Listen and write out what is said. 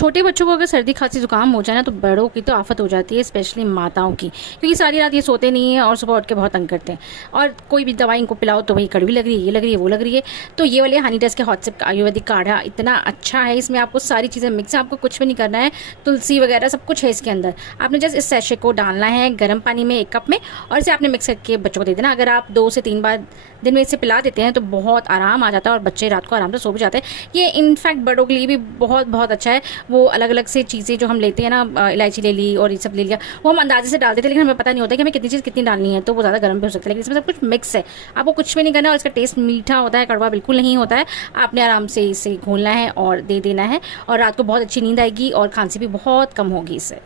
छोटे बच्चों को अगर सर्दी खांसी जुकाम हो जाए ना तो बड़ों की तो आफत हो जाती है, स्पेशली माताओं की, क्योंकि सारी रात ये सोते नहीं हैं और सुबह उठ के बहुत तंग करते हैं। और कोई भी दवाई इनको पिलाओ तो वही कड़वी लग रही है, ये लग रही है, वो लग रही है। तो ये वाले हनी टेस्ट के हॉट सिप आयुर्वेदिक काढ़ा इतना अच्छा है, इसमें आपको सारी चीज़ें मिक्स है, आपको कुछ भी नहीं करना है, तुलसी वगैरह सब कुछ है इसके अंदर। आपने जस्ट इस सैशे को डालना है गर्म पानी में 1 कप में, और इसे आपने मिक्स करके बच्चों को दे देना। अगर आप 2 से 3 बार दिन में इसे पिला देते हैं तो बहुत आराम आ जाता है और बच्चे रात को आराम से सो भी जाते हैं। ये इनफैक्ट बड़ों के लिए भी बहुत बहुत अच्छा है। वो अलग अलग से चीज़ें जो हम लेते हैं ना, इलायची ले ली और ये सब ले लिया, वो हम अंदाजे से डाल देते हैं, लेकिन हमें पता नहीं होता कि हमें कितनी चीज़ कितनी डालनी है, तो वो ज़्यादा गर्म भी हो सकता है। लेकिन इसमें सब कुछ मिक्स है, आपको कुछ भी नहीं करना और इसका टेस्ट मीठा होता है, कड़वा बिल्कुल नहीं होता है। आपने आराम से इसे घोलना है और दे देना है, और रात को बहुत अच्छी नींद आएगी और खांसी भी बहुत कम होगी इससे।